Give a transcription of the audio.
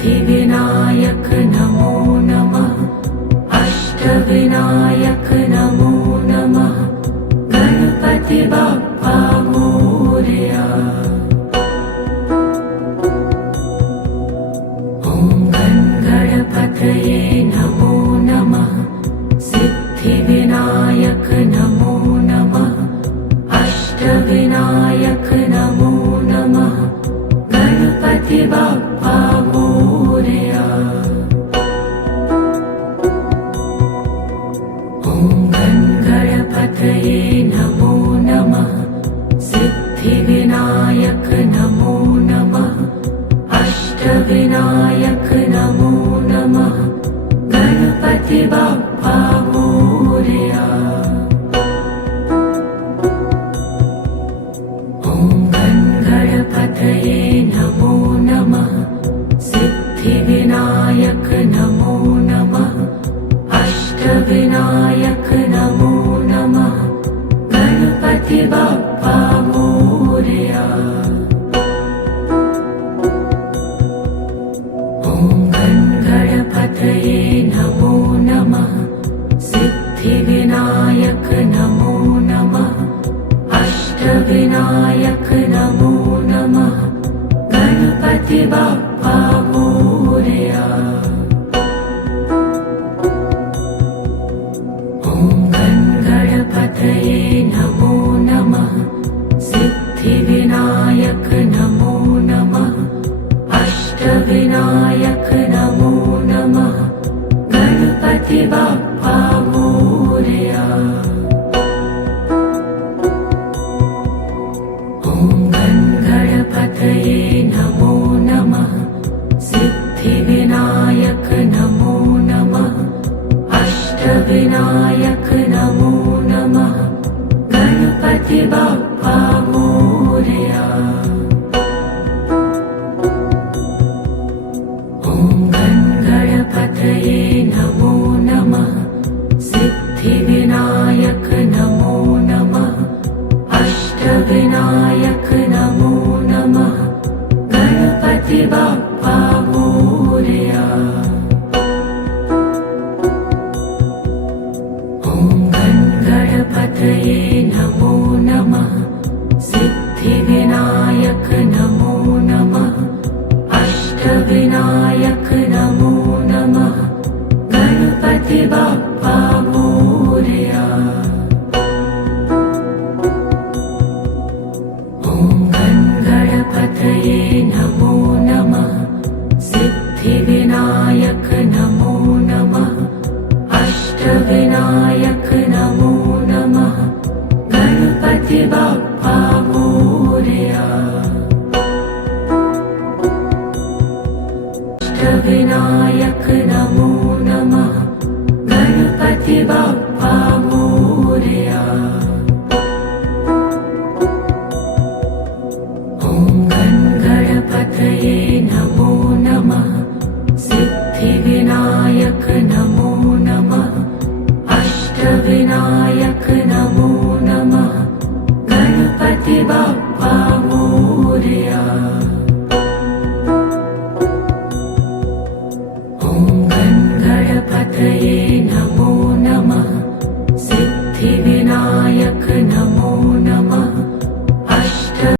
सिद्धिविनायक नमो नमः। अष्टविनायक नमो नमः। गणपति बाप्पा मोरया। ॐ गणपतये नमो नमः। सिद्धिविनायक नमो नमः। अष्टविनायक नमो नमः। गणपति बाप्पा मोरया। ॐ गणपतये नमो नमः। सिद्धिविनायक नमो नमः। अष्टविनायक नमो नमः। गणपति बाप्पा मोरया। ॐ गणपतये नमो नमः। सिद्धिविनायक नमो नमः। अष्टविनायक नमो नमः। गणपति बाप्पा मोरया। ॐ गणपतये नमो नमः। सिद्धिविनायक नमो नमः। अष्टविनायक नमो नमः। गणपति बाप्पा मोरया। ॐ गणपतये नमो नमः। सिद्धिविनायक नमो नमः। अष्टविनायक नमो नमः। गणपति बाप्पा मोरया। ॐ गणपतये नमो नमः। सिद्धिविनायक नमो नमः। अष्टविनायक नमो नमः। गणपति बाप्पा मोरया। ॐ गणपतये नमो नमः। सिद्धिविनायक नमो नमः। अष्टविनायक नमो नमः। गणपति बाप्पा मोरया। ॐ गणपतये नमो नमः। सिद्धिविनायक नमो नमः। अष्टविनायक नमो नमः। गणपति बाप्पा मोरया। ॐ गणपतये नमो नमः। सिद्धिविनायक नमो नमः। अष्टविनायक नमो नमः। गणपति बाप्पा मोरया। अष्टविनायक नमो नमः। गणपति बाप्पा